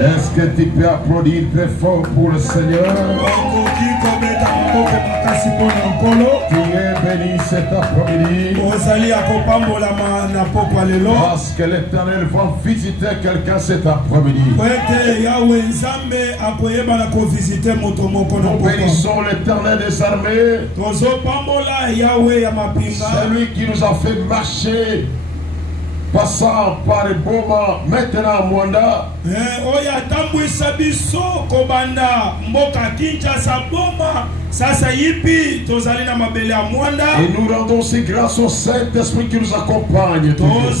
Est-ce que tu peux applaudir très fort pour le Seigneur? Tu es béni cet après-midi. Parce que l'Éternel va visiter quelqu'un cet après-midi. Nous bénissons l'Éternel des armées. Celui qui nous a fait marcher, passant par Boma, maintenant à Mwanda. Et nous rendons aussi grâce au Saint-Esprit qui nous accompagne. Et nous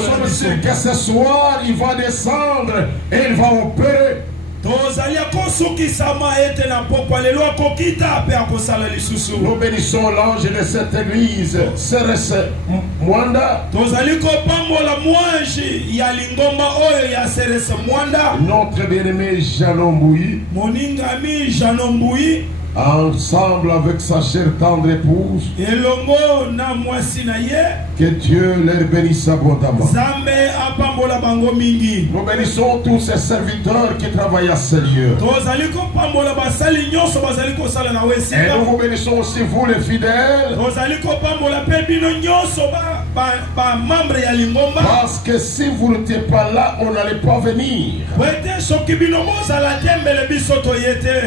sommes sûrs que ce soir, il va descendre et il va opérer. Nous bénissons l'ange de cette église, CRS Mwanda. Notre bien-aimé Janon Mbouyi, ensemble avec sa chère tendre épouse. Que Dieu leur bénisse abondamment. Nous bénissons tous ces serviteurs qui travaillent à ce lieu. Et nous vous bénissons aussi vous les fidèles. Parce que si vous n'étiez pas là, on n'allait pas venir.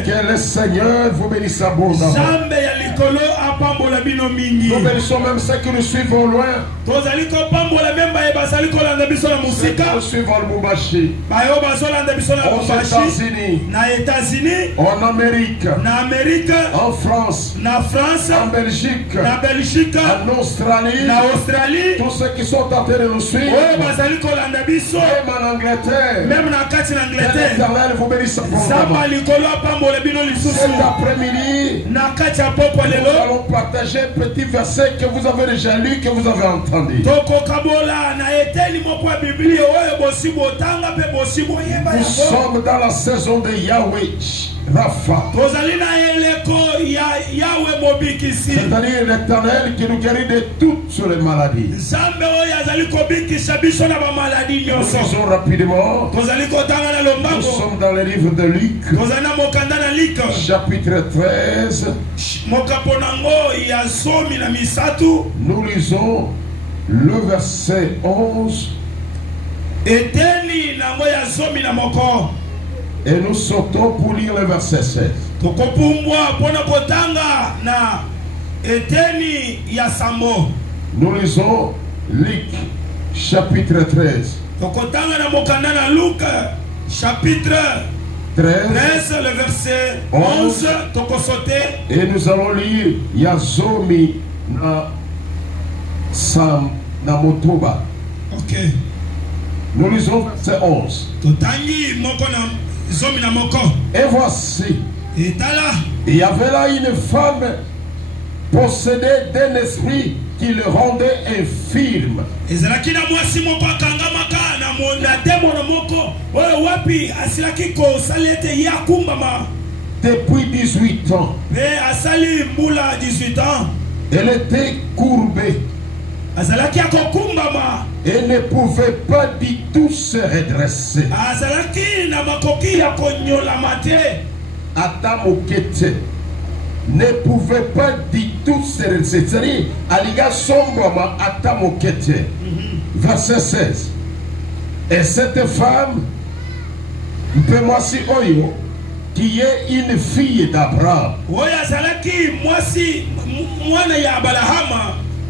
Que le Seigneur vous bénisse abondamment. Nous bénissons même ceux qui nous suivent au loin. Ceux qui nous suivent en Lubumbashi, aux États-Unis, en Amérique, en France, en Belgique, en Australie, tous ceux qui sont en train de nous suivre, même en Angleterre, l'Éternel vous bénisse abondamment. Cet après-midi, nous allons partager un petit verset que vous avez déjà lu, que vous avez entendu. Nous sommes dans la saison de Yahweh Rapha. C'est-à-dire l'Éternel qui nous guérit de toutes les maladies. Nous lisons rapidement. Nous sommes dans le livre de Luc, chapitre 13. Nous lisons le verset 11. Et nous sautons pour lire le verset 16. Nous lisons Luc, chapitre 13. Chapitre 13, le verset 11. Et nous allons lire Yazomi na Motoba. Ok. Nous lisons verset 11. Et voici, il y avait là une femme possédée d'un esprit qui le rendait infirme. Depuis 18 ans. Elle était courbée. Elle ne pouvait pas du tout se redresser. Atamokete ne pouvait pas du tout se redresser. C'est-à-dire, Aliga Sombrama Atamokete. Verset 16. Et cette femme, qui est une fille d'Abraham,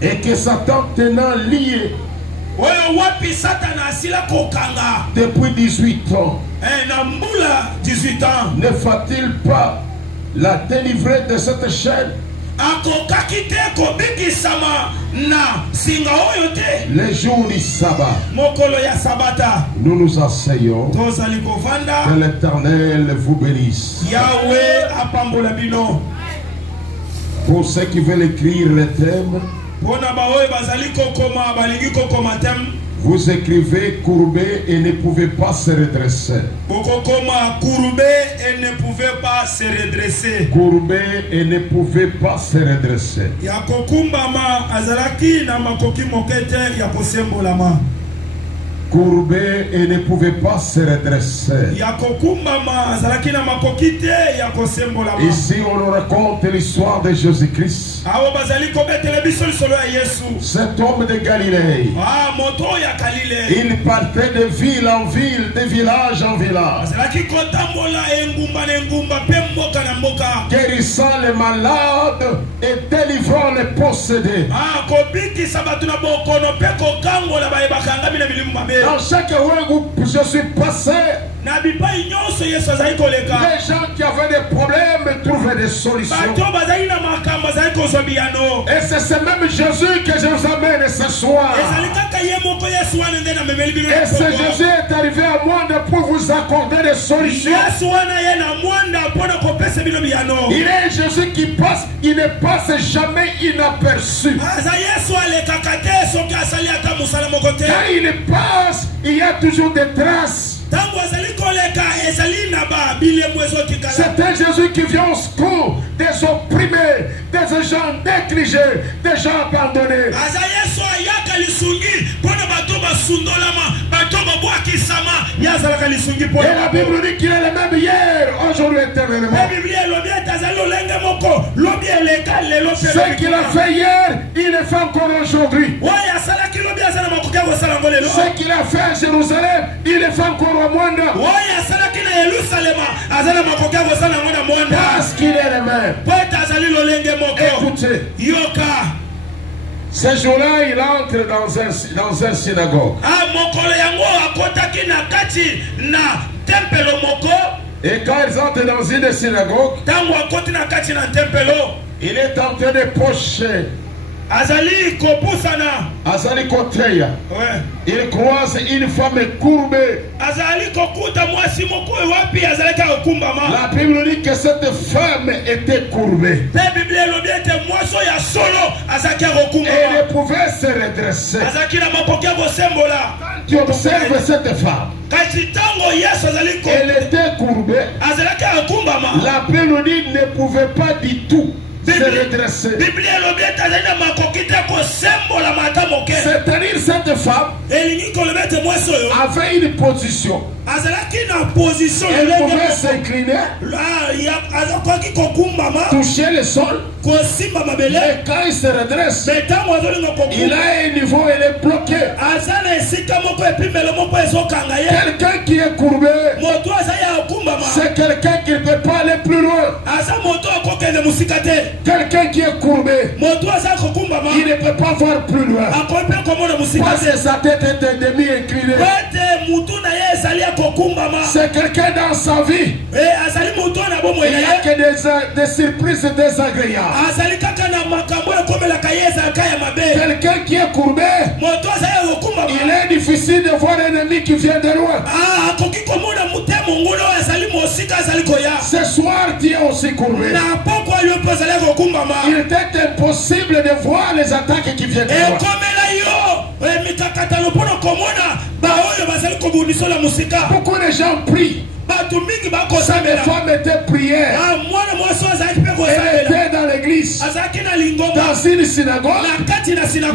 et que Satan tenant lié depuis 18 ans, ne va-t-il pas la délivrer de cette chaîne? Les jours du sabbat, nous nous asseyons. Que l'Éternel vous bénisse. Pour ceux qui veulent écrire le thème, vous écrivez courbé et ne pouvez pas se redresser. Courbé et ne pouvait pas se redresser. Courbé et ne pouvait pas se redresser. courbé et ne pouvait pas se redresser. Ici on nous raconte l'histoire de Jésus-Christ. Cet homme de Galilée, il partait de ville en ville, de village en village, guérissant les malades et délivrant les possédés. Dans chaque rue où je suis passé, les gens qui avaient des problèmes trouvaient des solutions. Et c'est ce même Jésus que je vous amène ce soir. Et ce Jésus est arrivé à moi pour vous accorder des solutions. Il est Jésus qui passe, il ne passe jamais inaperçu. Quand il passe, il y a toujours des traces. C'est un Jésus qui vient au secours des opprimés, des gens négligés, des gens abandonnés. Et la Bible dit qu'il est le même hier, aujourd'hui éternellement. Ce qu'il a fait hier, il le fait encore aujourd'hui. Ce qu'il a fait à Jérusalem, il le fait encore au monde. Parce qu'il est le même. Écoutez, ce jour-là, il entre dans un synagogue. Et quand ils entrent dans une synagogue, il est en train de pocher. Azali Koteya. Il croise une femme courbée. La Bible dit que cette femme était courbée. Elle ne pouvait se redresser. Tu observes cette femme. Elle était courbée. La Bible dit qu'elle ne pouvait pas du tout se redresser. C'est-à-dire cette femme avait une position. Elle pouvait s'incliner, toucher le sol. Et quand il se redresse, il a un niveau, il est bloqué. Quelqu'un qui est courbé, c'est quelqu'un qui ne peut pas aller plus loin. Quelqu'un qui est courbé, il ne peut pas voir plus loin. Parce que sa tête est demi-inclinée. C'est quelqu'un dans sa vie. Il n'y a que des surprises désagréables. Quelqu'un qui est courbé, il est difficile de voir un ennemi qui vient de loin. Ce soir, tu es aussi courbé. Il était impossible de voir les attaques qui viennent de loin. Beaucoup de gens prient. Cette femme était prière. Elle était dans l'église, dans une synagogue,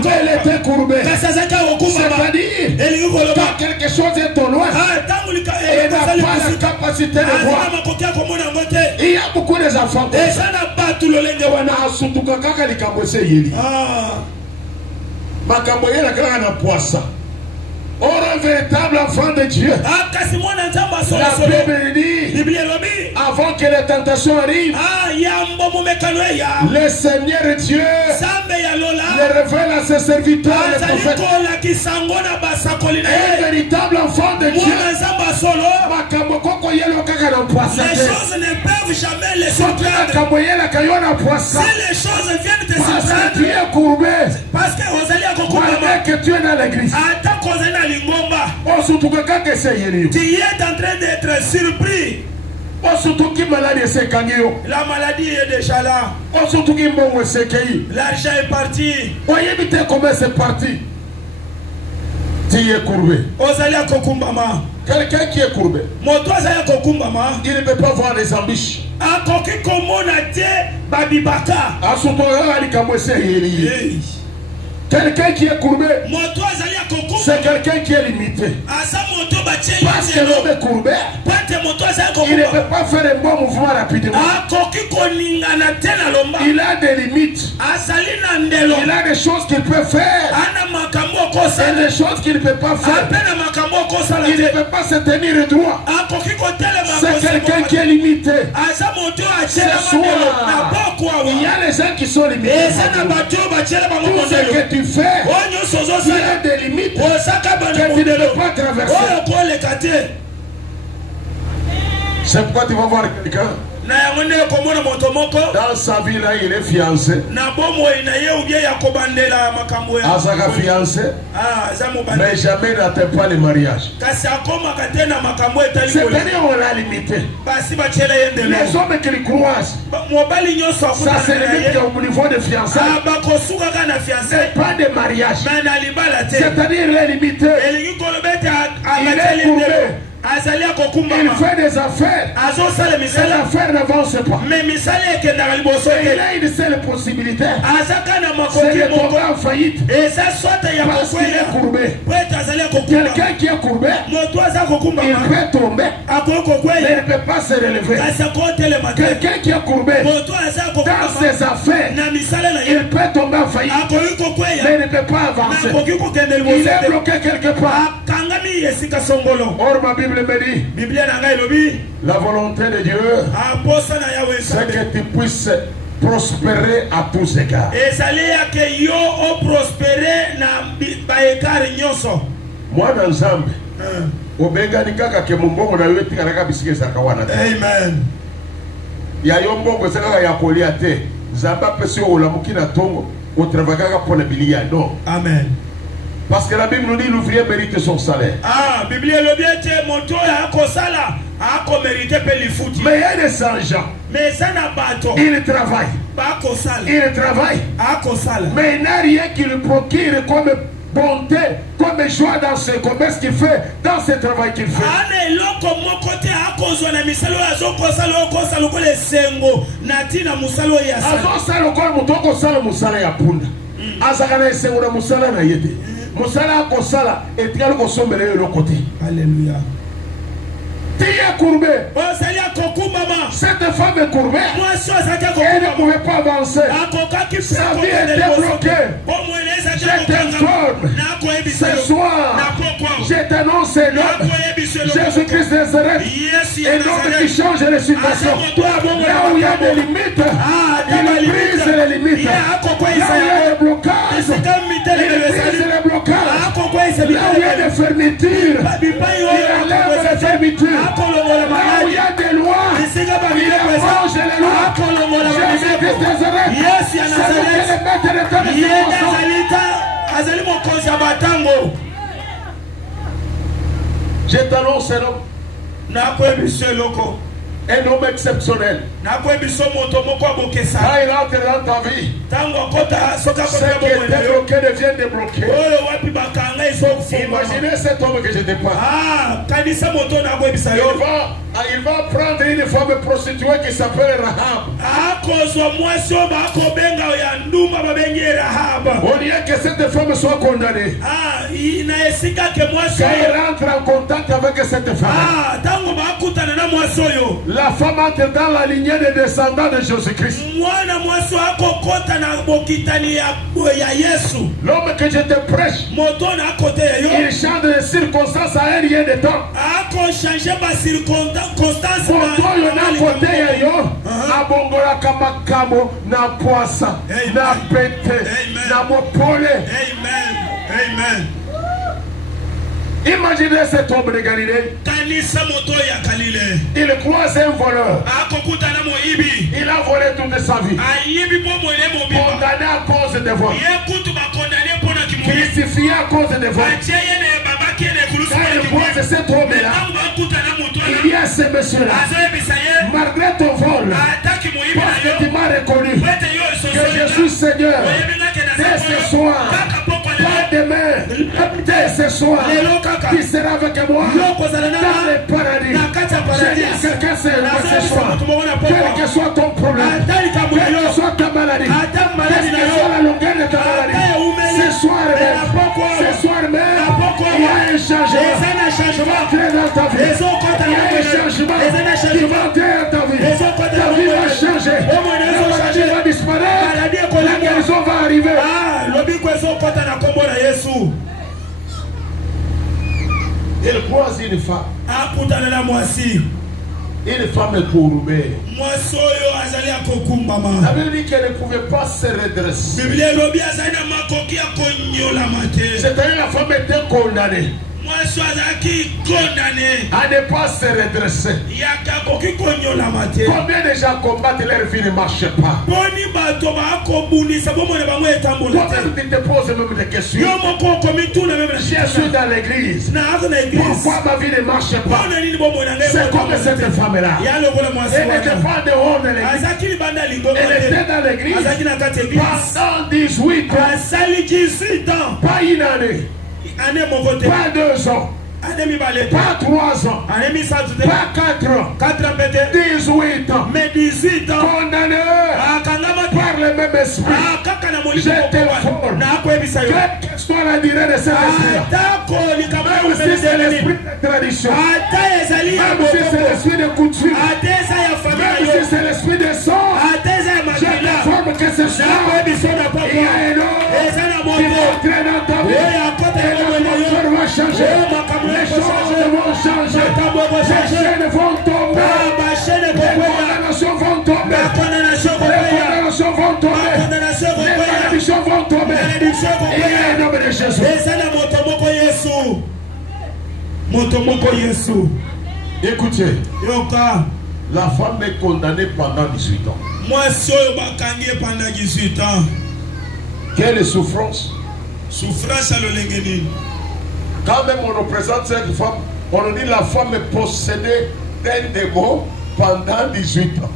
mais elle était courbée. C'est-à-dire, quand quelque chose est au loin, elle n'a pas la capacité de voir. Il y a beaucoup d'enfants comme ça. Or, un véritable enfant de Dieu. La Bible dit, avant que les tentations arrivent, le Seigneur Dieu le révèle à ses serviteurs, les prophètes. Un véritable enfant de Dieu. Les choses ne peuvent jamais les surprendre. Si les choses viennent te surprendre, parce que tu es dans l'église, tu es en train d'être surpris. La maladie est déjà là. L'argent est parti. Voyez bien comment c'est parti. Tu es courbé. Quelqu'un qui est courbé, il ne peut pas voir les embûches. Quelqu'un qui est courbé, C'est quelqu'un qui est limité. Parce que l'homme est courbé. Il ne peut pas faire un bon mouvement rapidement. Il a des limites. Il a des choses qu'il peut faire. Et des choses qu'il ne peut pas faire. Il ne peut pas se tenir droit. C'est quelqu'un qui est limité. Ce soir, il y a les gens qui sont limités. Tout ce que tu fais, il y a des limites que tu ne peux pas traverser. C'est pourquoi tu vas voir quelqu'un. Dans sa vie là, il est fiancé. Azaka fiancé. Mais jamais n'atteint pas le mariage. C'est-à-dire on l'a limité. Les hommes qui le croisent, ça c'est limite au niveau de fiançailles. Pas de mariage. C'est-à-dire il est limité. Il est courbé. Il fait des affaires. Et l'affaire n'avance pas. Et il a une seule possibilité. C'est de tomber en faillite. Parce qu'il est courbé. Quelqu'un qui est courbé, il peut tomber, mais il ne peut pas se relever. Quelqu'un qui est courbé, dans ses affaires, il peut tomber en faillite, mais il ne peut pas avancer. Il est bloqué quelque part. Or ma Bible me dit, la volonté de Dieu, c'est que tu puisses prospérer à tous égards. Moi dans Zambie, amen. Ya yombongo saka ya kolia te. Zamba pesi o lamuki na tongo o travaillaka pour le bilia non. Amen. Parce que la Bible nous dit l'ouvrier mérite son salaire. Ah, Bible le bien te monto ya ko sala, a ko mérite pe li fouti. Mais il y a des gens. Mais ça n'a pas tort. Il travaille. Pas ko sala. Il travaille. A ko sala. Mais il n'a rien qui le procure comme bonté, comme joie dans ce commerce qu'il fait, dans ce travail qu'il fait. Alléluia. Courbé. Cette femme est courbée. Elle ne pouvait pas avancer. Sa vie était bloquée. Je t'informe. Ce soir, je t'annonce un homme. Jésus-Christ de Nazareth. Un homme qui change les situations. Là où il y a des limites, il brise les limites. Là où il y a des blocages, il brise les blocages. Là où il y a des fermetures, il enlève les fermetures. Là où il y a des lois, il arrange les lois. Jésus-Christ de Nazareth, c'est le maître de ta je t'annonce un homme. Un homme exceptionnel. Quand il entre dans ta vie, ce qui était bloqué devient débloqué. Imaginez cet homme que je te parle. Il va prendre une femme prostituée qui s'appelle Rahab. Au lieu que cette femme soit condamnée, quand il rentre en contact avec cette femme, la femme entre dans la lignée des descendants de Jésus-Christ. L'homme que je te prêche, il change de circonstances à un rien de temps. Amen. Imaginez cet homme de Galilée. Il croise un voleur. Il a volé toute sa vie. Condamné à cause de vol. Crucifié à cause de vol. Quand il croise cet homme-là, il y a ce monsieur-là. Malgré ton vol, parce que tu m'as reconnu que je suis Seigneur, dès ce soir, pas demain, dès ce soir, tu seras avec moi dans le paradis. Je dis à quelqu'un ce soir, quel que soit ton problème, quelle que soit ta maladie, quelle que soit la longueur de ta maladie, ce soir même, changement. Entrer dans ta vie. Il y a un changement. Il va entrer dans ta vie. Ta vie va changer. La maladie va disparaître. La guérison va arriver. Il croise une femme. Une femme courbée. La Bible dit qu'elle ne pouvait pas se redresser. C'est-à-dire la femme était condamnée à ne pas se redresser. Combien de gens combattent leur vie ne marche pas? Toi-même tu te poses même des questions. Je suis dans l'église. Pourquoi ma vie ne marche pas? C'est comme cette femme-là. Elle n'était pas dehors de l'église. Elle était dans l'église pendant 18 ans. Pas une année. Pas 2 ans. Pas 3 ans. Pas 4 ans. 18 ans. Mais 18 ans. Condamné par le même esprit. Je t'informe. Quelle que soit la durée de cet esprit, même si c'est l'esprit de tradition, même si c'est l'esprit de coutume, même si c'est l'esprit de sang, je t'informe que ce soir, il y a un homme qui va entrer dans ta vie. Et le monde va changer. Les choses vont changer. Les chaînes vont tomber. Les condamnations vont tomber. Les condamnations vont tomber. Les malédictions vont tomber. Il y a un homme de Jésus. Écoutez, la femme est condamnée pendant 18 ans. Quelle souffrance? Souffrance à l'olengeni. Quand même on représente cette femme, on dit la femme est possédée d'un démon pendant 18 ans.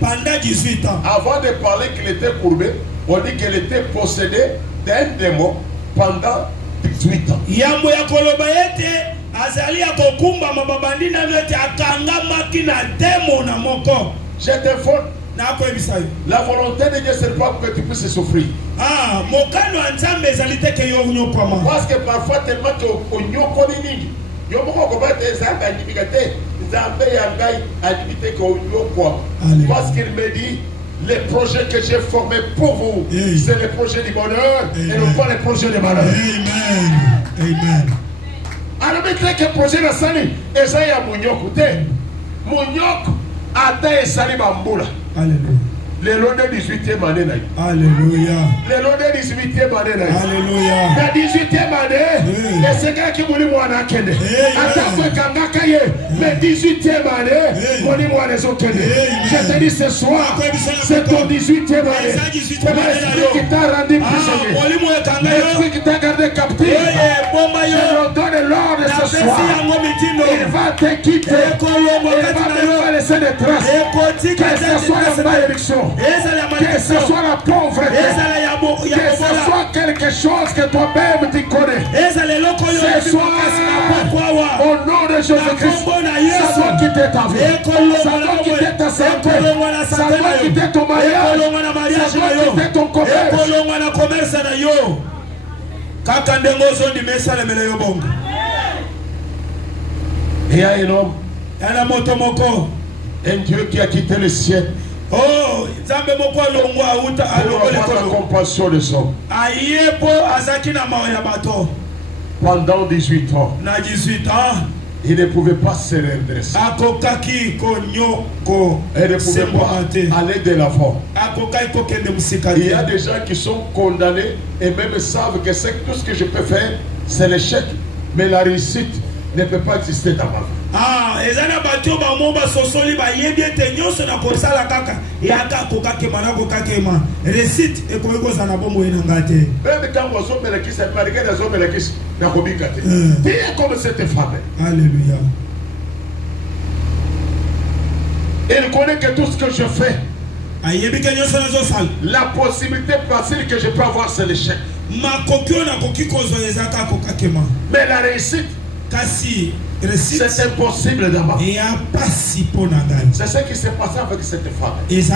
Pendant 18 ans. Avant de parler qu'il était courbé, on dit qu'elle était possédée d'un démon pendant 18 ans. Je t'informe. La volonté de Dieu, c'est pas que tu puisses souffrir. Parce que parfois, tellement que parce qu'il me dit, les projets que j'ai formés pour vous, c'est les projets du bonheur et non pas les projets du malheur. Amen. Alors, maintenant que le projet de Sali, et ça y a Mounioko, Mounioko a été Sali Bamboula. Alléluia. Le long de 18e année. Alléluia. Le long de 18e année. Alléluia. La 18e année, et c'est là qui voulait moi en Kende. Attends que Kangakaye, mais 18e année, moi les moi les autres. Je te dis ce soir, c'est ton 18e année. C'est l'esprit qui t'a rendu prisonnier. L'esprit qui t'a gardé captif. Je donne l'ordre ce soir. Il va te quitter. Il va même pas laisser de traces. Que ce soit la malédiction. Que ce soit la pauvreté, que ce soit quelque chose que toi-même tu connais. Ce soir, au nom de Jésus-Christ, ça doit quitter ta vie, ça doit quitter ta santé, ça doit quitter ton mariage, ça doit quitter ton commerce. Il y a un homme, un Dieu qui a quitté le ciel. Oh, Nzambe moko alongwa auta alongwa la compassion des hommes. Ayepo azaki na mawa ya bato. Pendant 18 ans. Na 18 ans. Il ne pouvait pas se redresser. Akokaki konyoko. Il ne pouvait pas aller de l'avant. Akokai kokende musikati. Il y a des gens qui sont condamnés et même savent que tout ce que je peux faire, c'est l'échec. Mais la réussite ne peut pas exister dans ma vie. Ezana batyo ba momba sosoli ba yebiete nyoso na kosala kaka yaka kokake manako kakema recite ekoyeko sana bomo enangate même quand vous sommes les qui se pariguent des hommes les qui na kobikate t'es comme cette femme. Alléluia. Il connaît que tout ce que je fais, ayebika nyoso nazo sala la possibilité facile que je peux avoir c'est l'échec. Makokyo na kokiko zo ezaka kokakema mais la réussite kasi C'est impossible d'abord. C'est ce qui s'est passé avec cette femme. Elle était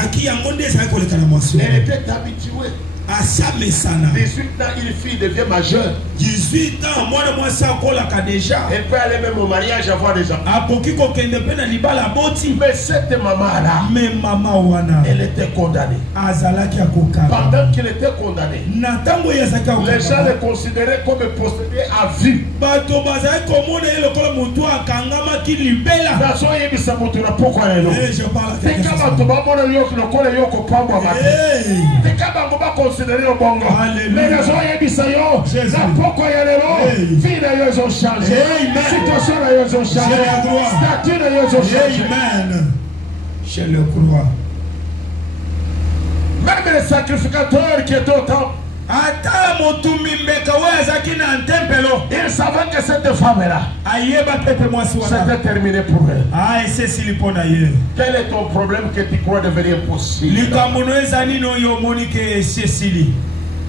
habituée. À 18 ans, une fille devient majeure. 18 ans, moi déjà. Elle peut aller même au mariage avoir des enfants. Mais cette maman-là, elle était condamnée. Pendant qu'elle était condamnée, les gens le considéraient comme possédé à vie. Mais les gens yebisa yo, la poko ya lelo, vie na yo ils ont changé, situation na yo ils ont changé, statut na yo ils ont changé. Amen. Je le crois. Même les sacrificateurs qui étaient au temple, ils savaient que cette femme-là, c'était terminé pour elle. Quel est ton problème que tu crois devenir possible?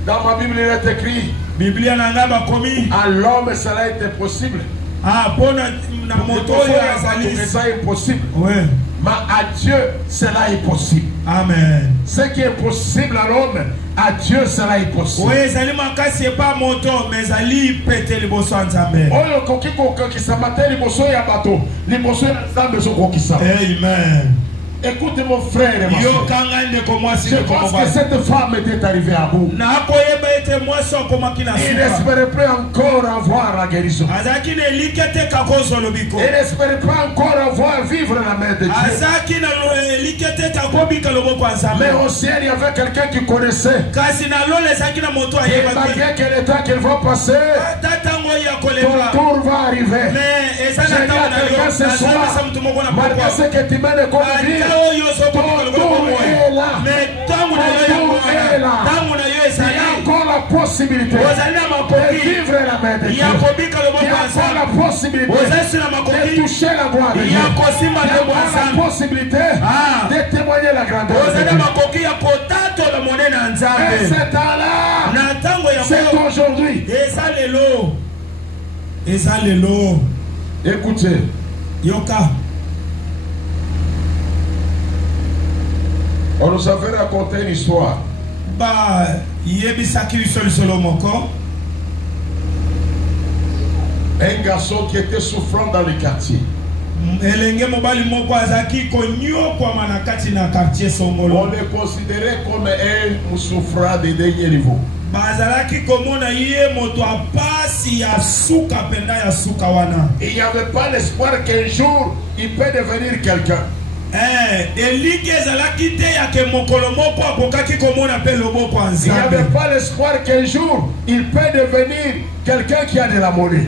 Dans ma Bible, il est écrit, à l'homme, cela a été possible. Ça est impossible. Mais à Dieu, cela est possible. Amen. Ce qui est possible à l'homme, à Dieu, cela est possible. Amen. Écoute mon frère et ma soeur. Je pense que cette femme était arrivée à bout. Il n'espérait pas encore avoir la guérison. Il n'espérait pas encore avoir vivre la main de Dieu. Mais au ciel, il y avait quelqu'un qui connaissait. Et malgré quel état qu'il va passer, ton tour va arriver. Je dis à quelqu'un ce soir, malgré ce que tu mènes comme vie, ton tour est là. Ton tour est là. Il y a encore la possibilité de vivre la main de Dieu. Il y a encore la possibilité de toucher la gloire de Dieu. Il y a encore la possibilité de témoigner la grandeur de Dieu. Et c'est temps-là, c'est aujourd'hui. Écoutez, Yoka. On nous avait raconté une histoire. Un garçon qui était souffrant dans le quartier. On le considérait comme un souffrant de dernier niveau. Il n'y avait pas l'espoir qu'un jour il peut devenir quelqu'un. Il n'y avait pas l'espoir qu'un jour il peut devenir quelqu'un qui a de la monnaie.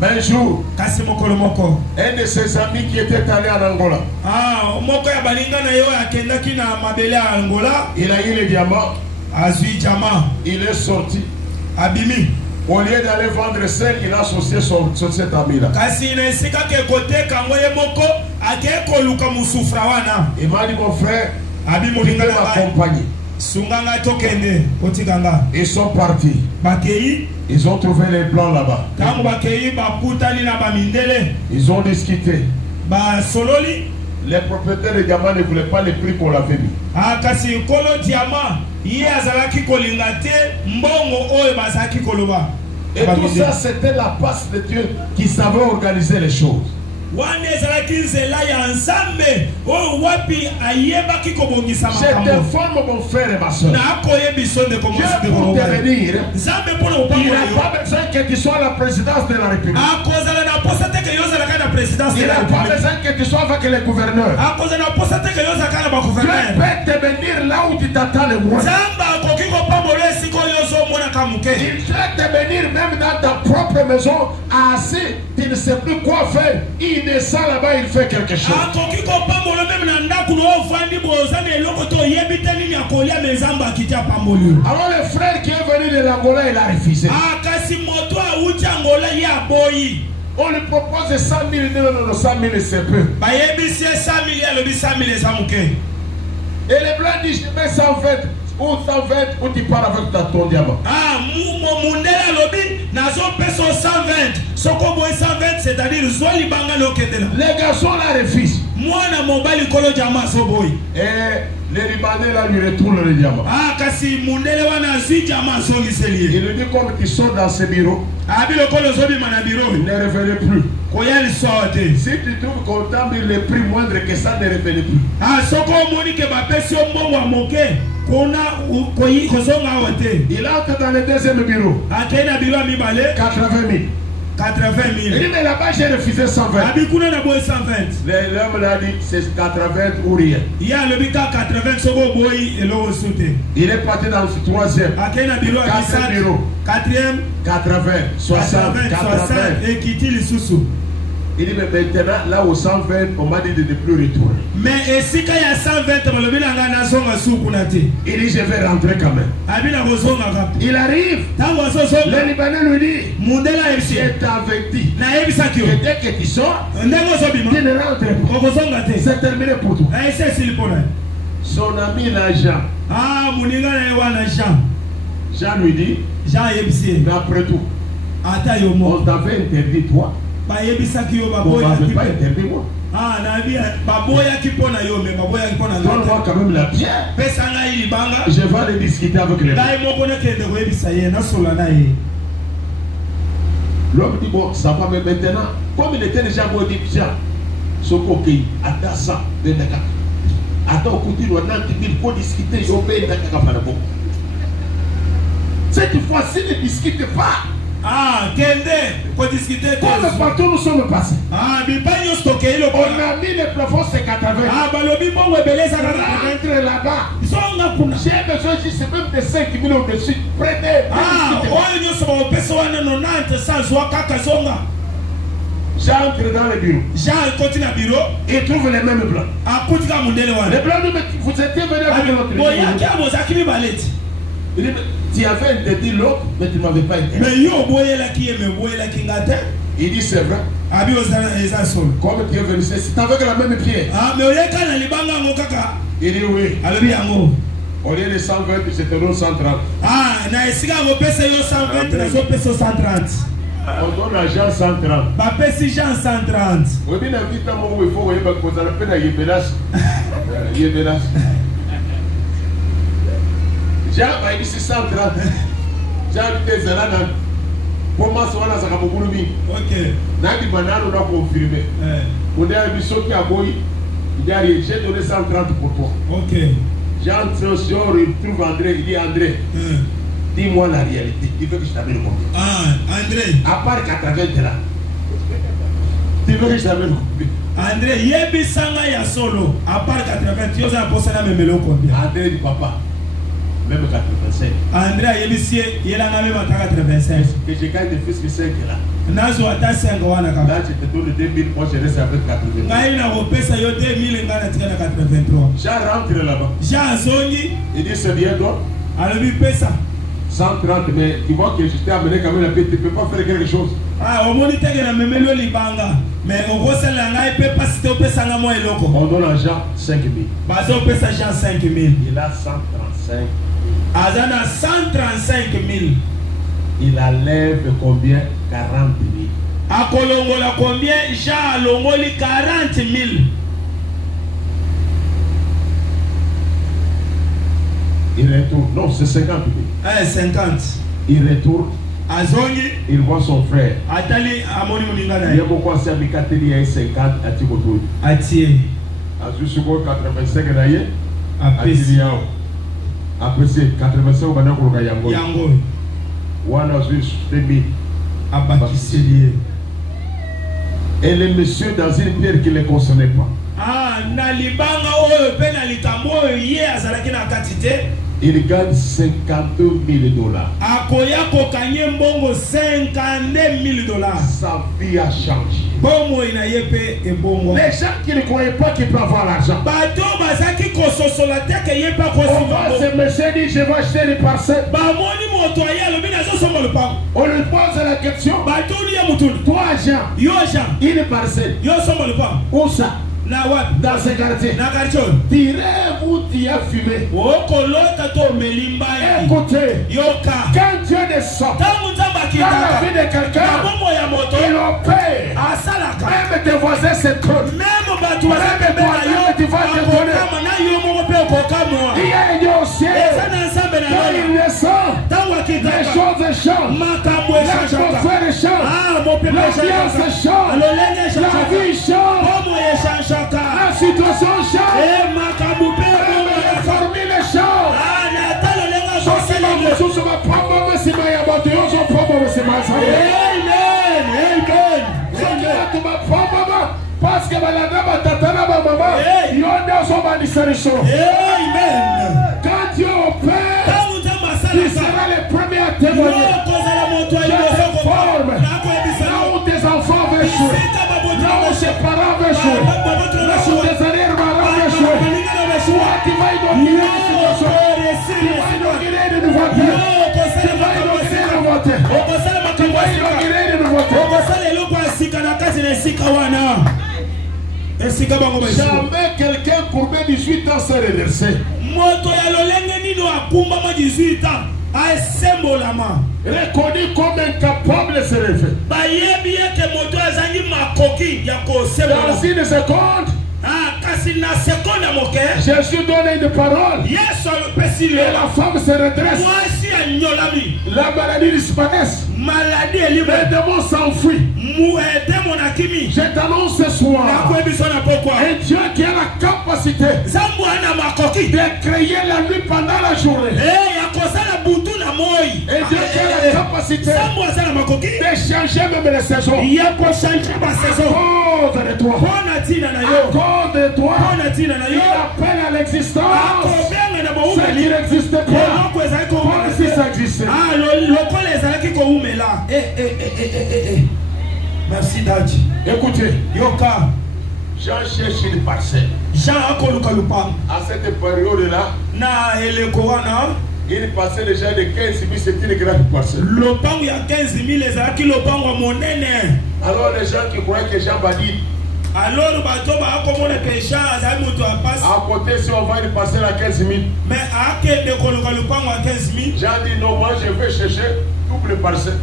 Mais un jour, un de ses amis qui était allé en Angola, il a eu le diamant, il est sorti. Au lieu d'aller vendre sel, il a associé sur cet ami-là. Il m'a dit, mon frère, tu peux m'accompagner. Ils sont partis. Ils ont trouvé les blancs là-bas. Ils ont discuté. Les propriétaires de diamants ne voulaient pas les prix qu'on l'avait mis. Et tout ça, c'était la passe de Dieu qui savait organiser les choses. Je t'informe mon frère et ma soeur. Dieu pour te bénir, il n'a pas besoin que tu sois à la présidence de la République. Il n'a pas besoin que tu sois avec les gouverneurs. Dieu peut te bénir là où tu t'attends le moins. Il peut te bénir même dans ta propre maison, assis, tu ne sais plus quoi faire. Il descend là-bas, il fait quelque chose. Alors le frère qui est venu de l'Angola, il a refusé. On lui propose 100 000, non, 100 000 c'est peu. Et les blancs disent, mais ça en fait, ou 120 ou tu pars avec ton diamant. Ah, Mundela Lobi, Nazo Peso 120. Sokobo 120, c'est-à-dire Zoli Bangalo Kedela. Les garçons la refusent. Moi, na mobile Kolo Diamant Soboy. Et les Libanais là lui retournent le diamant. Ah, Kasi Mundele Wana Zi Diamant Songi Selie. Il lui dit comme ils sont dans ce bureau. Abi le Kolo Zobi Mana bureau. Ne revenez plus. Koyali sorte. Si tu trouves qu'on t'a mis le prix moindre que ça, ne revenez plus. Ah, Soko Monique Bapesio Mbongo Moke. Il entre dans le deuxième bureau. 80 000. 80 000. 80 000. Il dit, mais là-bas, j'ai refusé 120. L'homme l'a dit, c'est 80 ou rien. Il est parti dans le troisième. Quatrième bureau. 80, 60, 80. Et qui dit le sous-sous. Il dit, mais maintenant, là au 120, on m'a dit de ne plus retourner. Mais si il y a 120, il dit, je vais rentrer quand même. Il arrive. Le Libanais lui dit, j'ai averti que dès que tu sors, tu ne rentres pas. C'est terminé pour toi. Son ami là, Jean. Jean lui dit, mais après tout, on t'avait interdit toi. On m'avait pas interdit moi. Donne-moi quand même la pierre. Je vais aller discuter avec les gens. L'homme dit, bon, ça va, mais maintenant, comme il était déjà bon, il dit, Jean, ce coquille, attends ça, attends, écoutez, on a dit, pour discuter, je vais cette fois-ci, ne discutez pas. Ah, pour discuter. Comme partout nous sommes passés. Ah, mais pas nous on stocké. a mis le plafond, c'est 80. Ah, bah le bimbo, ouais, belé, ça va rentrer là-bas. J'ai besoin, c'est même de 5 000 au-dessus. Prenez. Ah, ouais, nous sommes au PSOAN 90 sans joie, Kakazonga. J'entre dans le bureau. Jean continue à bureau. Et trouve les mêmes blancs. Ah, Koutika Mundelewan. Les blancs, vous étiez venus avec notre bureau. Bon, il y a qui a vos acquis balètes. Il dit, tu avais interdit l'autre, mais tu ne m'avais pas interdit. Mais yo, boye la qui est, mais boye la qui ngate. Il dit, c'est vrai. Abi osana eza sol. Comme tu es venu, c'est avec la même pierre. Ah, mais oye kana libanga ngokaka. Il dit oui. Alors yango. Au lieu de 120, c'était 130. Ah, na esika ngo pesa yo 120, na zo pesa 130. On donne à Jean 130. Ba pesi Jean 130. Oui, bien évidemment, il faut que vous ayez peine à Yébelas. Yébelas. Jean a dit 130. Jean dit Zalanan. Pour moi, c'est un Sakamourumi. Ok. Nadi Banano l'a confirmé. On a vu ce qui a boy. Il a dit, j'ai donné 130 pour toi. Ok. Jean Trosor, il trouve André. Il dit, André, dis-moi la réalité. Il veut que je t'amène combien? Ah, André. À part 80 là. Tu veux que je t'amène combien? André, yebi sanga ya solo. À part 80, tu as posé la même combien? André dit, papa. Même 85. André a yébissé, il a même 85. Que je gagne des fils qui 5 là. Nazo ata 5 wana kaka. Là, je te donne 2000, moi je reste avec 80. Ngai na kopesa yo 2000 ngana tika na 83. Jean rentre là-bas. Jean zongi. Il dit c'est bien toi. Alors lui pesa. 130, mais tu vois que je t'ai amené quand même la paix, tu ne peux pas faire quelque chose. Ah, au monde il na memelo libanga. Mais au gros c'est là ngai peut pas si tu pesa nga moi eloko. On donne à Jean 5000. Bazo pesa Jean 5000. Il a 135. Azana 135 000. Il enlève combien? 40 000. A Kolongola combien? Jean Longoli 40 000. Il retourne. Non, c'est 50 000. Eh, 50. Il retourne. Azongi. Il voit son frère. Atali Amoni Muningana. Il y a beaucoup de Mikateli à 50 à Tikotou. Atie. À Zusuko 85 d'ailleurs. À Tiliao. Après c'est 85 au Banako Yango. Yango. Wana Zus 2000. À Bakiselier. Et le monsieur dans une pierre qui ne le concernait pas. Ah, Nalibanga Oyo Penalitambo Ye Azalaki na Katite. Il gagne 52 000 $. Akoya Kokanye Mbongo 52 000 $. Sa vie a changé. Bongo inayepe et bongo. Les gens qui ne croyaient pas qu'ils peuvent avoir l'argent. Bato bazaki kososolate ke yepa kosiba. Ce monsieur dit je vais acheter les parcelles. Bamoni motoya le bina zo somba le pam. On lui pose la question. Bato ni ya mutu. Toi Jean. Yo Jean. Une parcelle. Yo somba le pam. Où ça? dans ces quartiers. Tirez-vous, tu as fumé. Écoutez, quand Dieu descend dans la vie de quelqu'un, il opère. Même tes voisins se trouvent. Même toi-même, tu vas te donner. Il y a un Dieu au ciel. Quand il descend, les choses changent. L'atmosphère change. L'ambiance change. La vie change. La situation change. La formule change. Parce que quand Dieu opère, il sera le premier à témoigner. Je te forme là où tes enfants veulent jouer, là où tes parents veulent jouer, là où tes arrière-parents veulent jouer. Soit tu vas inaugurer une situation, tu vas inaugurer une nouveauté, tu vas inaugurer une nouveauté, tu vas inaugurer une nouveauté. Jamais quelqu'un courbé 18 ans s'est reversé. Reconnu comme incapable de se réveiller. Dans une seconde, Jésus donne une parole et la femme se redresse. La maladie disparaît. Les démons s'enfuient. Je t'annonce ce soir un Dieu qui a la capacité de créer la nuit pendant la journée. Un Dieu qui a la capacité de changer même les saisons. À cause de toi. À cause de toi. Il appelle à l'existence ce qui n'existe pas. Comme si ça existait. Merci Dadji. Écoutez, Yoka. Jean cherche une parcelle. Jean a à cette période-là, une parcelle déjà de 15 000, c'est une grande parcelle. Il y a 15 000, les acquis le pan à mon aîné. Alors les gens qui croient que Jean va dire. Alors, à côté, si on va une parcelle à 15 000. Mais à quel de le pan à 15 000? Jean dit non, moi je vais chercher double parcelle.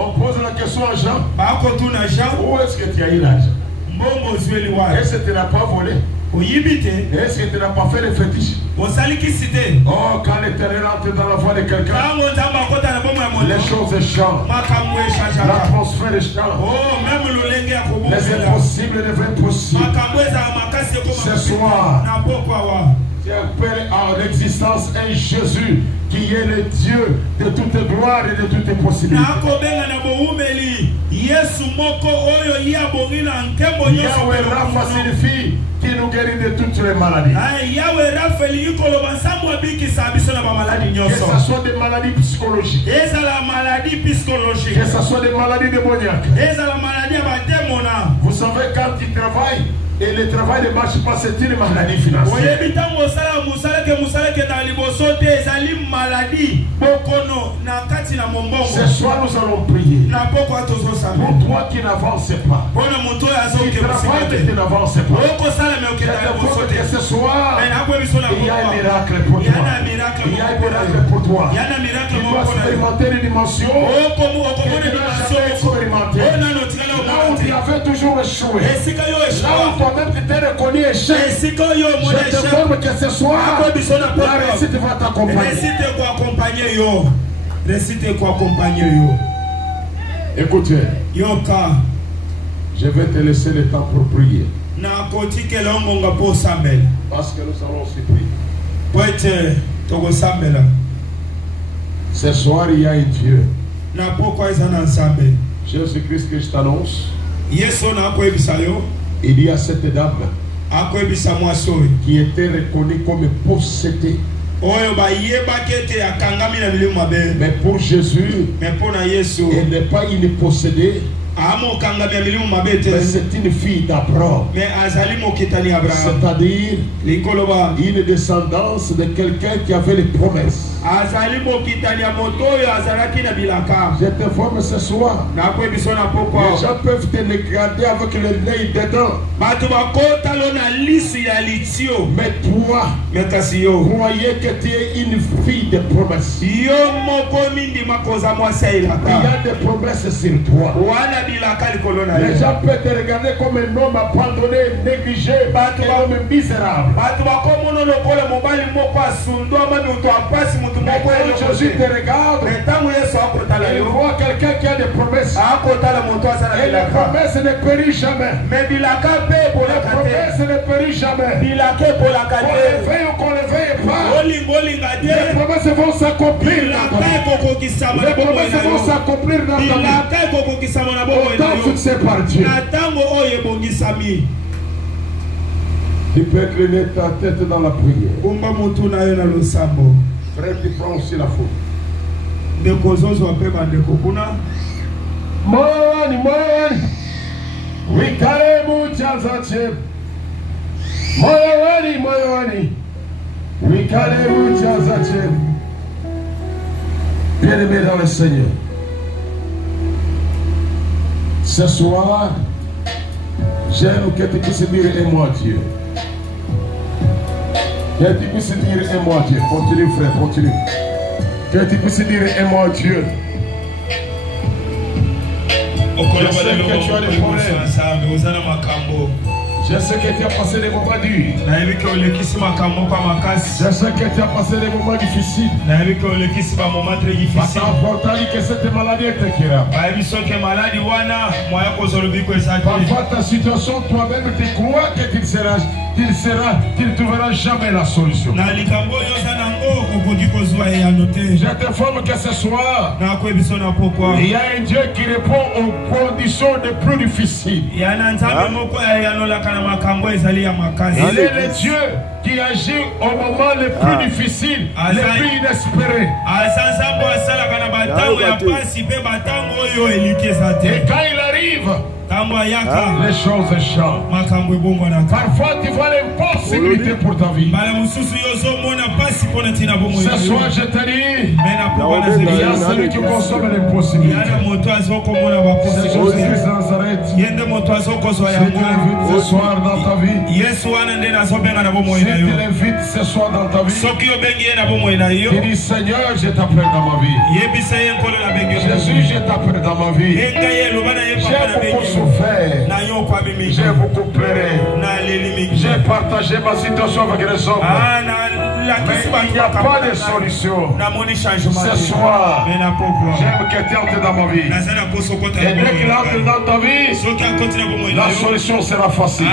On pose la question à Jean. Où est-ce que tu as eu l'argent? Est-ce que tu n'as pas volé? Est-ce que tu n'as pas fait le fétiche? Oh, quand l'Éternel entre dans la voie de quelqu'un, les choses changent. L'atmosphère change. Les impossibles deviennent possibles. Ce soir, tu appelles à l'existence un Jésus qui est le Dieu de toute gloire et de toutes possibilités. Yahweh Rapha signifie qui nous guérit de toutes les maladies. Que ce soit des maladies psychologiques, que ce soit des maladies démoniaques. Vous savez, quand tu travailles et le travail ne marche pas, c'est une maladie financière. Ce soir, nous allons prier pour toi qui n'avance pas, qui travaille mais qui n'avance pas. Que ce soir, il y a un miracle pour toi. Il y a un miracle pour toi. Tu dois expérimenter une dimension que tu n'as jamais expérimenté. Là où tu avais toujours échoué, là où toi-même tu t'es reconnu échec, je t'informe que ce soir, la réussite va t'accompagner. Écoutez, je vais te laisser le temps pour prier. Parce que nous allons aussi prier. Ce soir, il y a un Dieu. Jésus-Christ que je t'annonce. Il y a cette dame qui était reconnue comme possédée. Mais pour Jésus, elle n'est pas une possédée. Mais c'est une fille d'Abraham. C'est-à-dire une descendance de quelqu'un qui avait les promesses. Je t'informe ce soir. Les gens peuvent te regarder avec le nez dedans. Mais toi, croyez que tu es une fille de promesse. Il y a des promesses sur toi. Les gens peuvent te regarder comme un homme abandonné, négligé, un homme misérable. Mais quand Jésus te regarde, il voit quelqu'un qui a des promesses. Et les promesses ne périssent jamais. Les promesses ne périssent jamais. Qu'on les veuille ou qu'on ne les veuille pas, les promesses vont s'accomplir dans ta vie. Les promesses vont s'accomplir dans ta vie. Autant fixé par Dieu. Tu peux incliner ta tête dans la prière. Frère, tu prends aussi la faute. Moyani. Wikale muchazache. Moyani. Wikale muchazache. Bien-aimé dans le Seigneur. Ce soir, j'aime que tu puisses dire et moi Dieu. Que tu puisses dire et moi Dieu. Continue frère, continue. Que tu puisses dire et moi Dieu. Je sais que tu as des problèmes. Je sais que tu as passé des moments durs. Je sais que tu as passé des moments difficiles. C'est important que cette maladie te quitte. Parfois ta situation, toi-même, tu crois que tu ne trouveras jamais la solution. Je t'informe que ce soir, il y a un Dieu qui répond aux conditions les plus difficiles. Il est le Dieu qui agit au moment le plus difficile, le plus inespéré. Et quand il arrive, les choses changent. Parfois tu vois l'impossibilité pour ta vie. Ce soir je te dis, il y a celui qui consomme l'impossibilité. C'est Jésus de Nazareth. Si tu l'invites ce soir dans ta vie, si tu l'invites ce soir dans ta vie, tu dis Seigneur, je t'appelle dans ma vie. Jésus, je t'appelle dans ma vie. J'ai beaucoup souffert, j'ai beaucoup pleuré, j'ai partagé ma situation avec les hommes, mais il n'y a pas de solution. Ce soir, j'aime que tu entres dans ma vie. Et dès qu'il entre dans ta vie, la solution sera facile.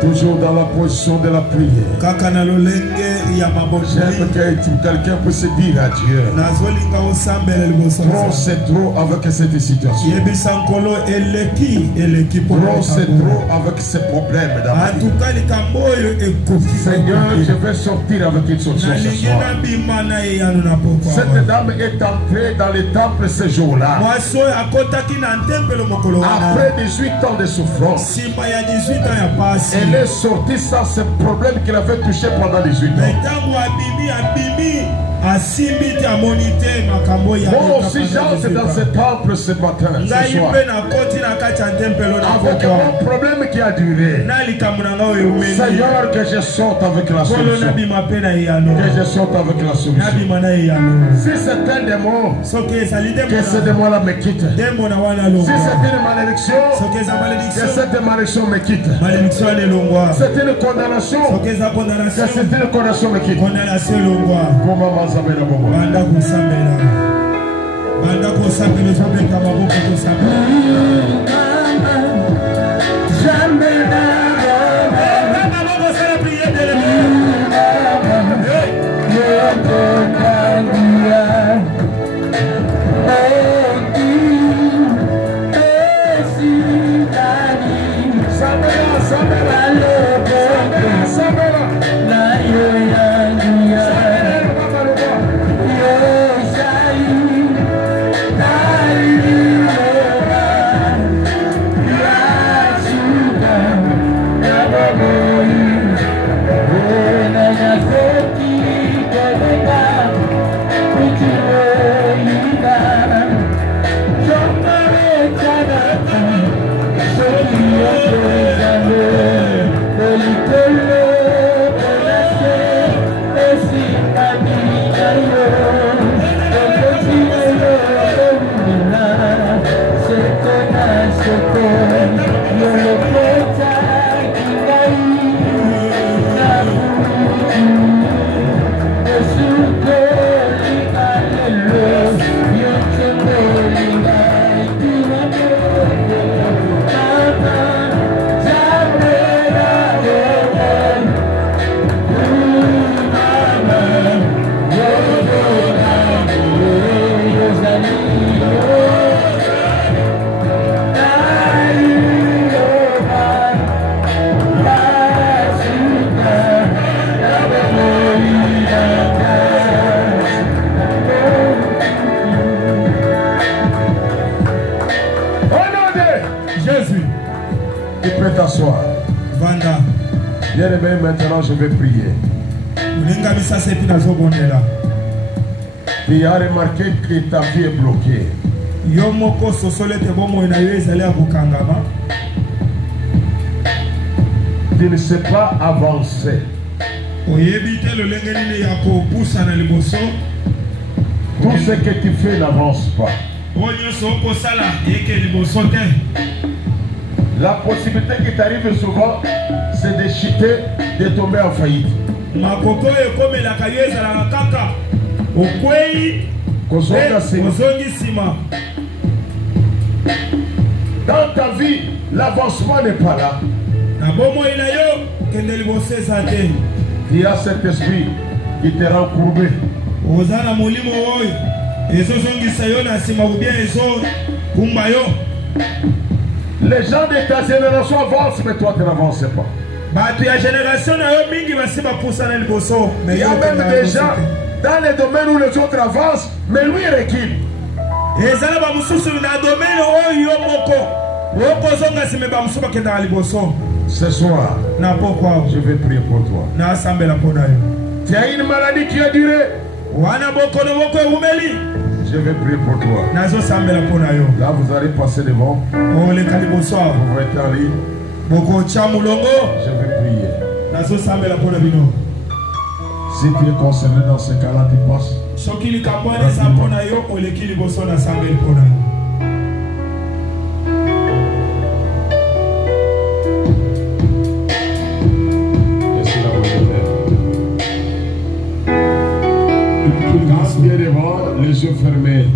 Toujours dans la position de la prière. J'aime que quelqu'un peut se dire à Dieu. Trop c'est trop avec cette situation. Trop c'est trop avec ces problèmes dans ma vie. Seigneur, je vais sortir avec une solution ce soir. Cette dame est entrée dans le temple ce jour-là. Après 18 ans de souffrance, elle est sortie sans ce problème qu'il avait touché pendant 18 ans. Moi aussi j'entre dans ce temple ce matin, ce soir, avec un problème qui a duré. Seigneur, que je sorte avec la solution. Que je sorte avec la solution. Si c'est un démon, que ce démon-là me quitte. Si c'est une malédiction, que cette malédiction me quitte. C'est une condamnation, que cette condamnation me quitte. Banda kusambela banda kusambela zobeka maboko kusambela jambela banda maboko sala prier de Bien-aimé, maintenant je vais prier. Tu as remarqué que ta vie est bloquée. Tu ne sais pas avancer. Tout ce que tu fais n'avance pas. La possibilité qui t'arrive souvent, c'est de chuter, de tomber en faillite. Dans ta vie, l'avancement n'est pas là. Il y a cet esprit qui te rend courbé. Les gens de ta génération avancent, mais toi tu n'avances pas. Il y a même des gens dans les domaines où les autres avancent, mais lui recule. Ce soir, je vais prier pour toi. Tu as une maladie qui a duré. Je vais prier pour toi. Là, vous allez passer devant. Vous pouvez être en ligne. Je vais prier. Si tu es concerné dans ce cas-là, tu passes. Bien devant, les yeux fermés.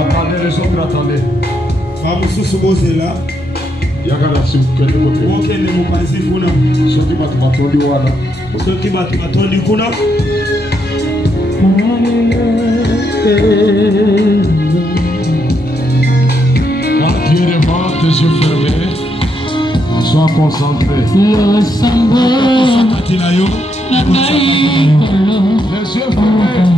Attendez, les autres, attendez. Bamususu bozela. Yagala simukende wote. Okende mupanzi kuna. Soki batu batondi wana. Soki batu batondi kuna. Quand tu devant tes yeux fermés, sois concentré. Les yeux fermés.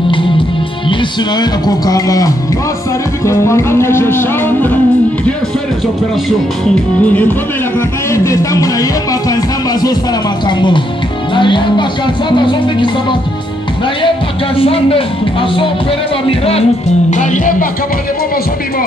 Moi, ça arrive que pendant que je chante, Dieu fait des opérations. Nayeba kanzambe azobikisa bato. Nayeba kanzambe azopere ba miracle. Nayeba kabademo bazobima.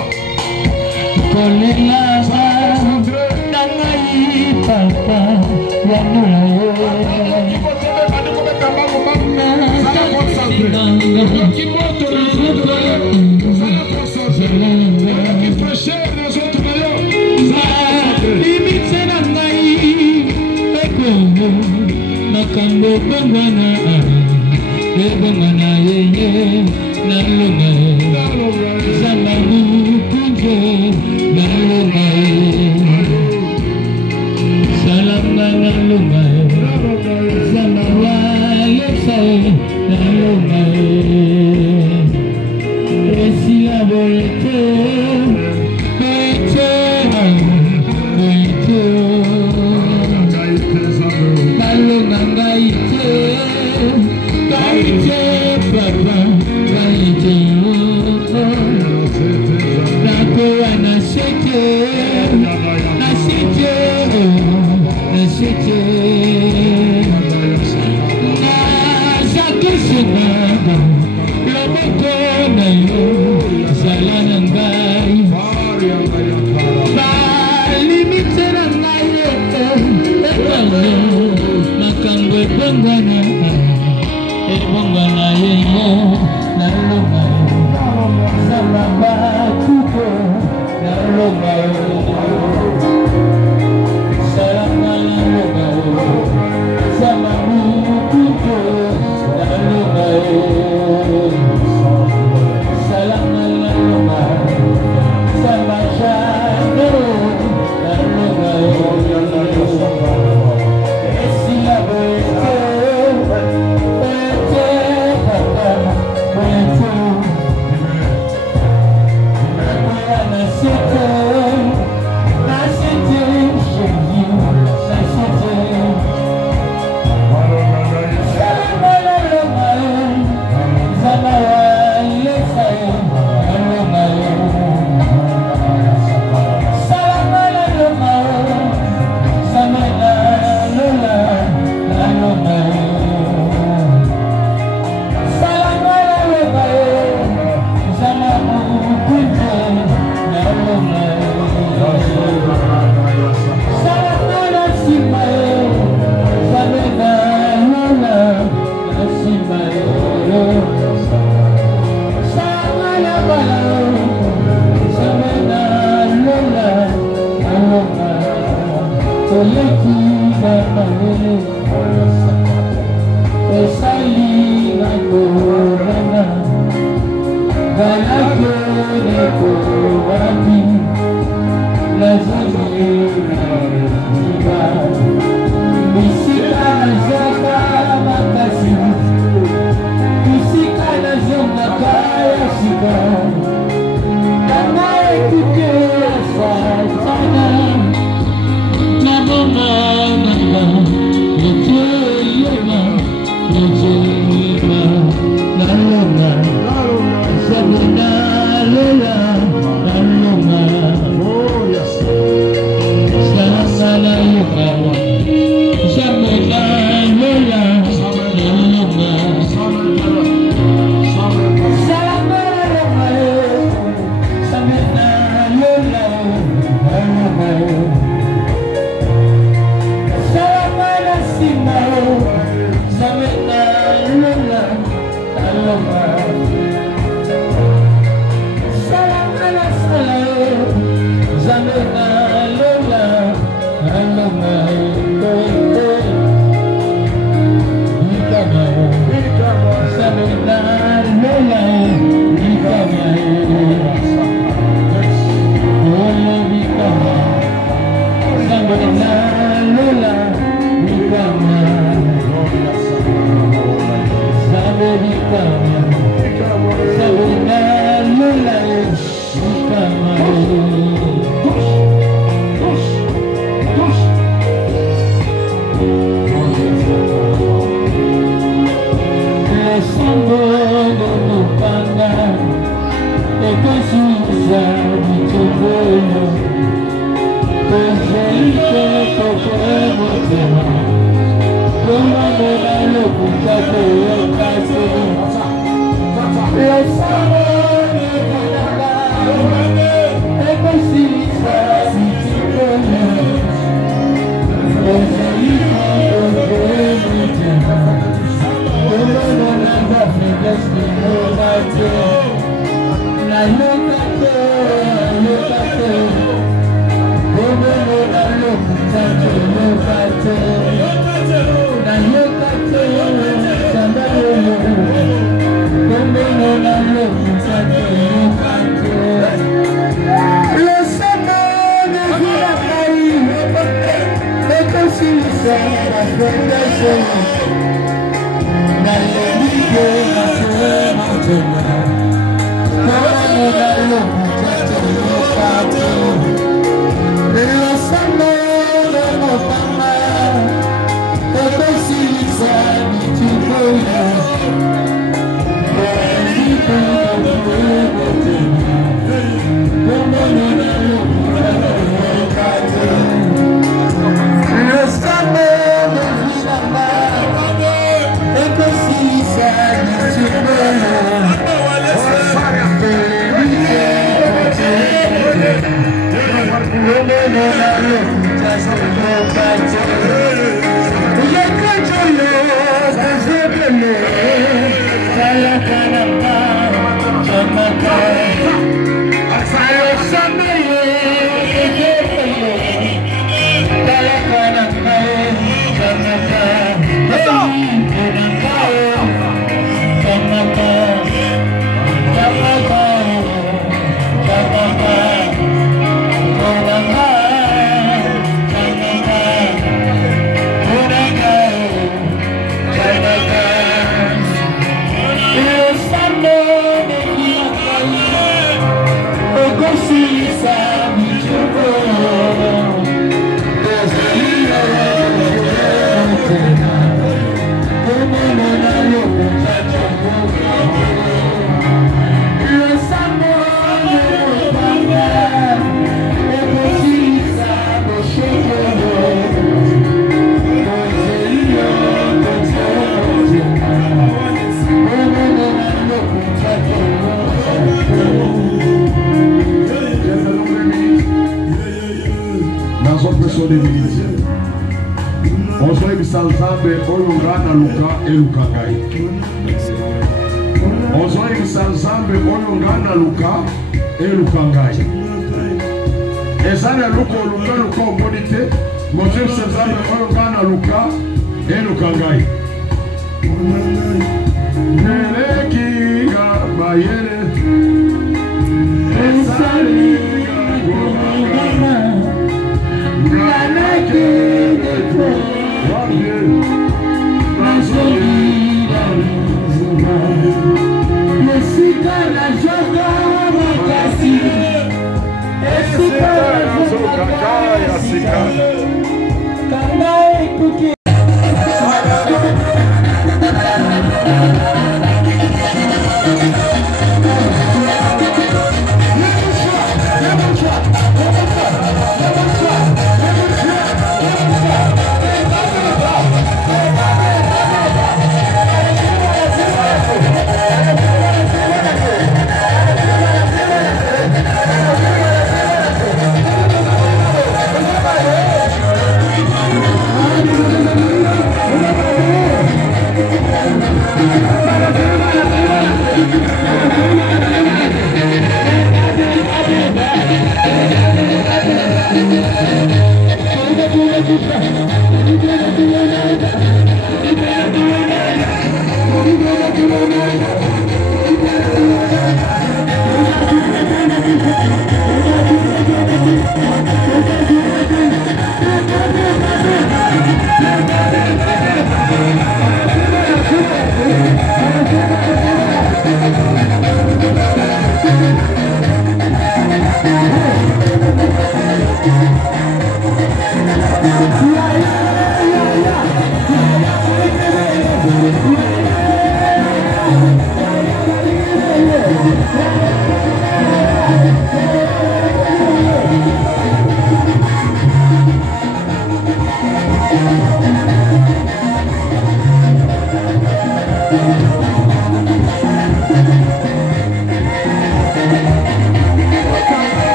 Yeah.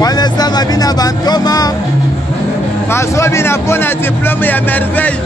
Wanesa mabina bantoma bazobina mpona diplôme ya merveille.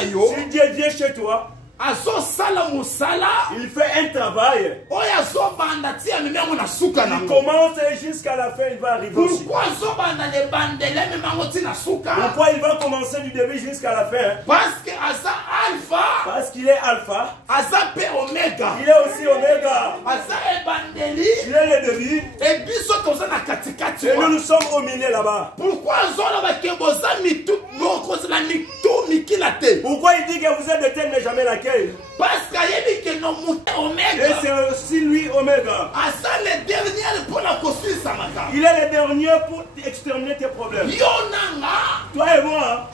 Si Dieu vient chez toi, il fait un travail. Il commence jusqu'à la fin, il va arriver aussi. Pourquoi il va commencer du début jusqu'à la fin? Parce qu'il est alpha. Il est aussi oméga. Il est le début. Et nous sommes au milieu là-bas. Pourquoi il dit que vous êtes de tel mais jamais laquelle? Parce qu'il est oméga. Et c'est aussi lui oméga. Il est le dernier pour exterminer tes problèmes. Toi et moi,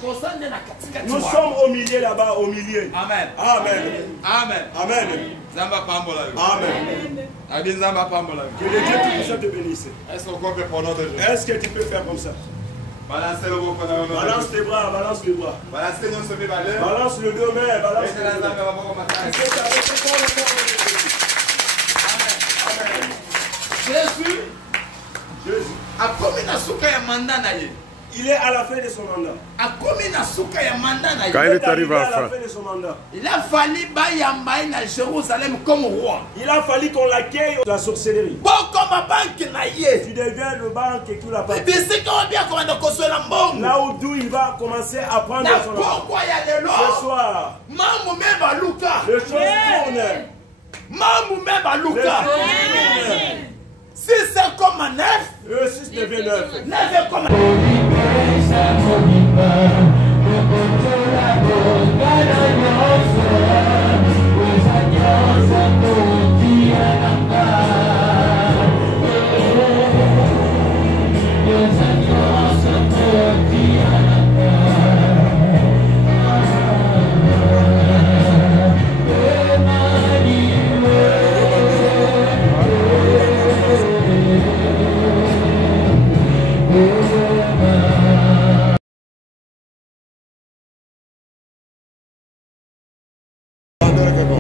nous sommes au milieu là-bas, au milieu. Amen. Amen. Amen. Amen. Amen. Que le Dieu Tout-Puissant te bénisse. Est-ce que tu peux faire comme ça? Balance tes bras, balance les bras. Balance le dos, mais balance le dos. Jésus. Il est à la fin de son mandat. Quand il est arrivé à la fin de son mandat, il a fallu à Jérusalem comme roi. Il a fallu qu'on l'accueille la sorcellerie. Tu deviens le banque et tout la partie. Là où il va commencer à prendre son argent. Ce soir, les choses tournent. Si c'est comme un neuf, le 6 devient 9.